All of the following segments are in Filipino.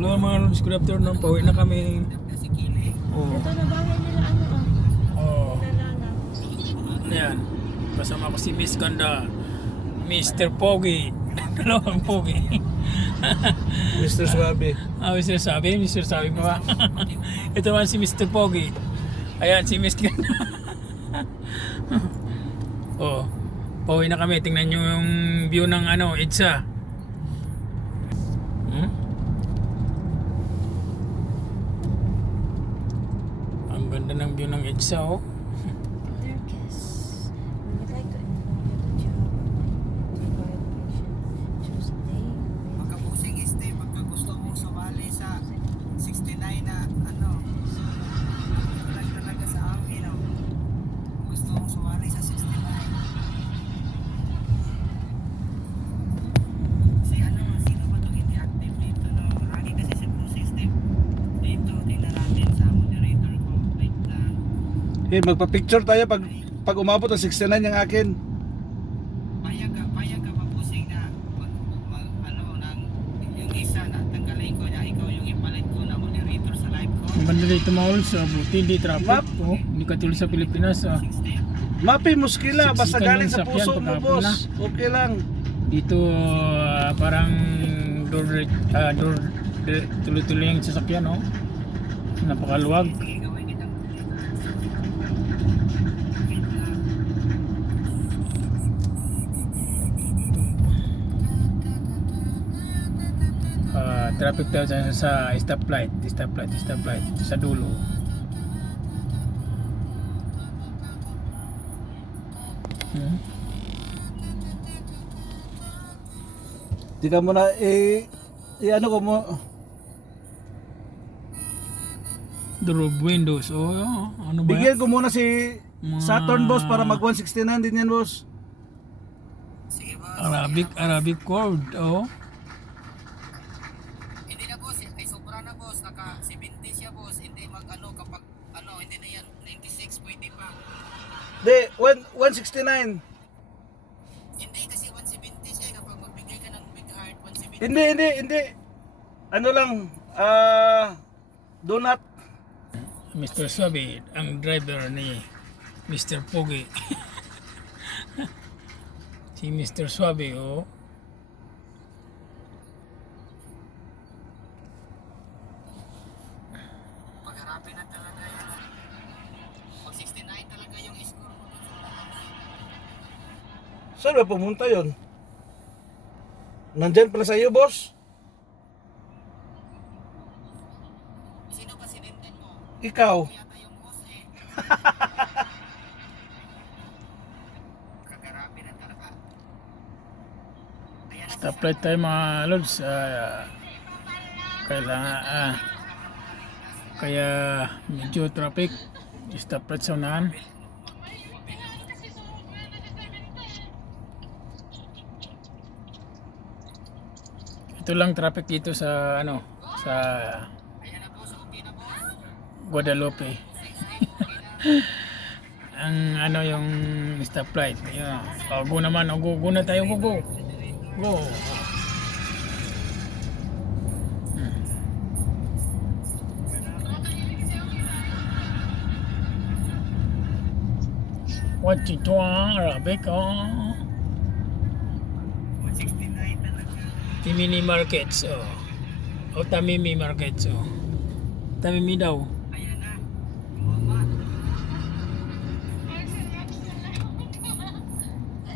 Hello mga lods, good afternoon. Pauwi na kami. Oh. Ito na bahay nila Oh. Nalala. Ayan. Kasama ko si Miss Ganda. Mr. Pogi. Dalawang Pogi. Mr. Suabe. Mr. Sabi pa ba? Ito man si Mr. Pogi. Ayan si Miss Ganda. Oh. Pauwi na kami. Tingnan nyo yung view ng EDSA. Ang ganda ng view ng EDSA, oh. Dear guests, we would like to inform you that you have a violation. Choose a day. Magkabusing este, pagka gusto mong sumali sa 69 na lang talaga sa amin, no? Kung gusto mong sumali sa 69. Sino ba itong hindi active dito, no? Lagi kasi si Blue System dito, tingnan natin sa moderator complete na. Magpa-picture tayo pag umabot ng 69 yung akin. Payag ka mabusing na yung isa na tanggalin ko niya, ikaw yung ipalit ko na moderator sa live ko. Ang ganda dito mga lods, buti hindi traffic, oh. Hindi katulad sa Pilipinas, ah. Mapi muskila, basta Siksikan galing ng sa sakyan puso mo, pagkahapon na. boss. Okay lang. Dito parang tuloy-tuloy yung sasakyan, no? Napakaluwag. Sige, gawin kitang Traffic daw sa stoplight sa dulo. Di ka muna, ano ko mo, Door of windows. Oh, ano ba? bigyan ko muna si Mga- Saturn, boss, para mag 169 din yan, boss. sige boss. Arabic chord, oh. Hindi na boss, ay sobra na boss, naka 70 siya boss, hindi kapag hindi na yan, 96 pwede pa. Di, 169. Hindi kasi 170 siya, kapag magbigay ka ng big heart, 170. Hindi. Ano lang, do not. Mr. Swabe, ang driver ni Mr. Pogi. Si Mr. Swabe, oh. Pagharapin na talaga yan. Pag 69 talaga yung score mo. Saan ba pumunta yon? Nandyan pala sa iyo, boss. Sino ba sinenden mo? Ikaw. Yata yung boss eh. Kagarapin na talaga. Ayan na Stoplight tayo mga lods. Kaya medyo traffic. Stoplight sa unahan. Ito lang traffic dito sa sa Ayan na boss, okay na boss. Guadalupe. Ang yung stoplight. Yeah. Oh, go naman. Oh, go na tayo. Go. Go. What you do? Arabic, oh. 169 talaga. Timini Markets, oh. O Tamimi Markets, oh. Tamimi daw. Ayan na. Mama.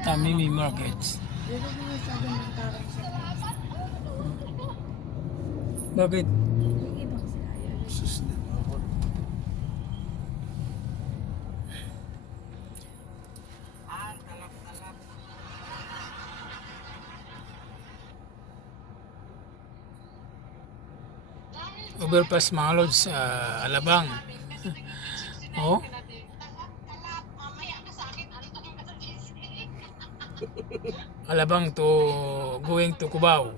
Tamimi Markets. Dito ko masabi ng tarong sa Bakit? yung iba kasi ayaw. Talap. Overpass mga lods sa Alabang. Oh. Alabang to going to Cubao.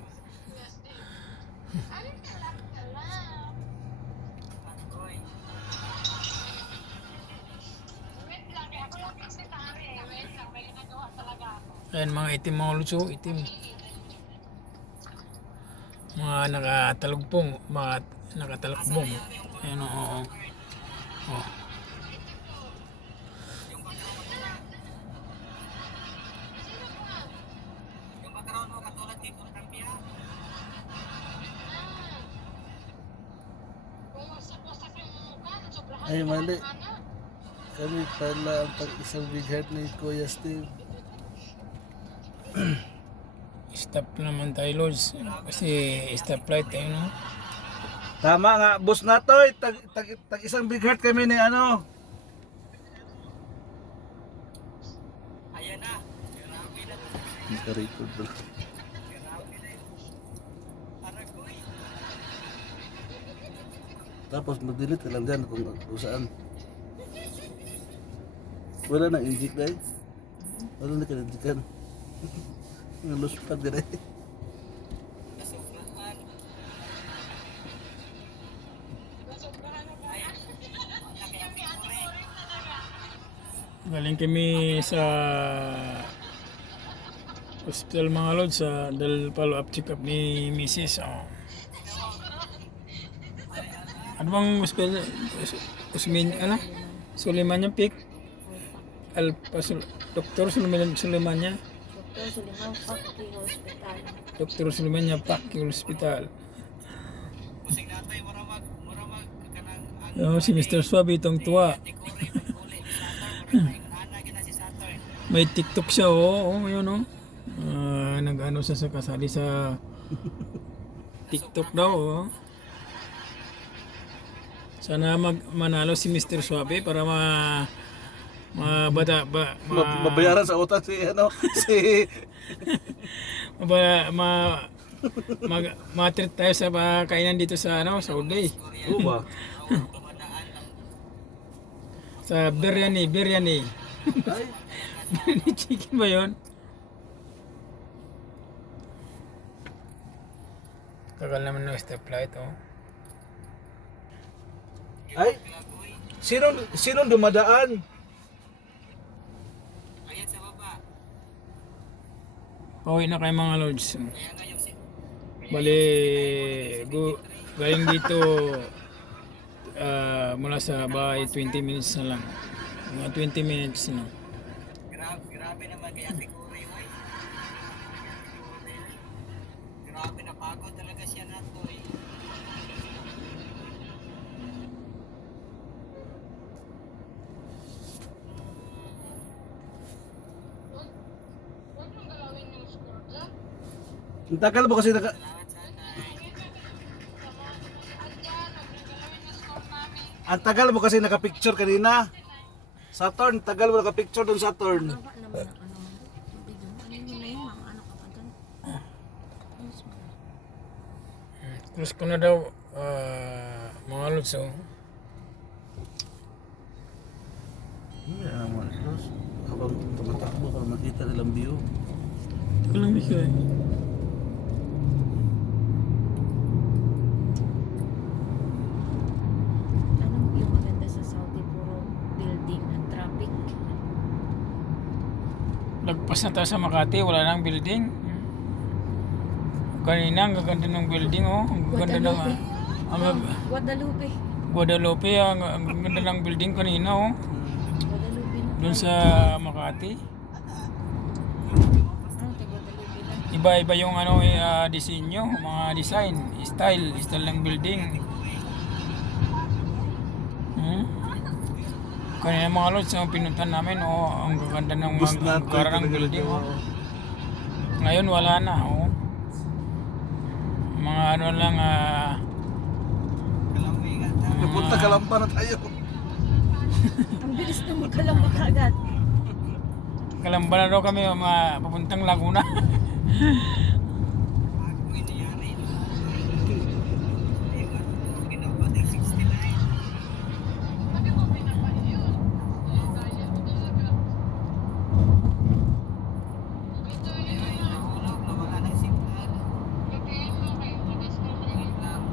Ayan mga itim mga lods, oh, itim. Mga nakatalugpong, mga nakatalakbong. Ayan, oo. Oh. Yung background mo katulad dito ng Tampia. Ay, mali. Kami pala ang isang big heart ni Kuya Steve. Stop naman tayo, Lods. Kasi stoplight tayo, no? Tama nga, boss na to. Tag isang big heart kami ni ano. Ayan na. Grabe na. Naka-record ba? Grabe na yun. Aragoy. Tapos mag-delete ka lang dyan kung saan. Wala nang inject dahil. Wala na ka-injectan. Ang loose pad ka dahil. Nasobrahan. Galing kami sa hospital mga Lods sa dahil follow-up check-up ni Mrs. Oh. Ano bang hospital? Ano? Sulimanya Peak? Dr. Sulimanya? Dr. Suliman Fakki Hospital. Dr. Sulimanya Paki Hospital. Kusing natay, muramag, kanang Oh, si Mr. Suave itong tuwa. tikuri, pagkuli, ni Saturn, ana gina si Saturn. May TikTok siya, oh. Oh, yun, oh. Nag-ano siya sa kasali sa TikTok daw, oh. Sana manalo si Mr. Suave para Mabayaran sa utang si ano, si ma-treat tayo sa kainan dito sa ano, Saudi. Uba. Sa biryani. Ay, Biryani chicken ba yun? Tagal naman ng stoplight, oh. ay. Sino dumadaan? Ayan sa baba. Pauwi na kayo mga Lords. Kaya nga yung Bali, galing dito mula sa bahay 20 minutes na lang. Mga 20 minutes na. grabe naman kaya tikuri, oy. Grabe na pagod talaga siya nato, eh. Ang tagal mo kasi Salamat sana. ang tagal mo kasi naka-picture kanina. Saturn, tagal mo naka-picture doon Saturn. Baba naman ang ano. Video. Ano yun na yung mga anak ka doon? Yes, ma'am. Close ko na daw mga Lords, oh. Hindi naman, Los. Habang tumatakbo para makita nilang view. Ito lang dito, eh. Anong yung maganda sa Saudi? Puro building at traffic. Lagpas na tayo sa Makati, wala nang building. Kanina, ang gaganda ng building, oh. Ang ganda ng Guadalupe. Guadalupe, ang ganda ng building kanina, oh. Guadalupe na. Doon sa Makati. Ano tayo Guadalupe na? Iba-iba yung ano disenyo, mga design, style ng building. Kanina mga Lods, ang pinuntan namin, oh, ang gaganda ng mga karang building, oh. Ngayon wala na, oh. Mga ano lang, Kalambingan na. Punta Kalamba na tayo. Ang bilis na magkalamba kaagad. Kalamba na daw kami, papuntang Laguna. Ako iniyari. Ayun, ginawa tayo 69. Nahulog, nawala ng signal. Wait lang.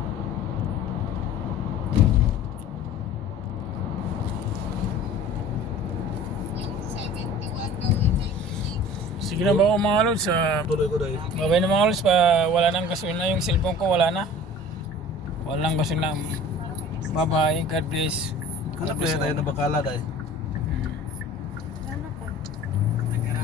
Sige na ba ako mga lods? Tuloy ko dahil. Babay na mga lods pa wala nang gasolina yung cellphone ko, wala na. Walang gasolina. Bye bye, God bless. Hanap na tayo na bakala dahil.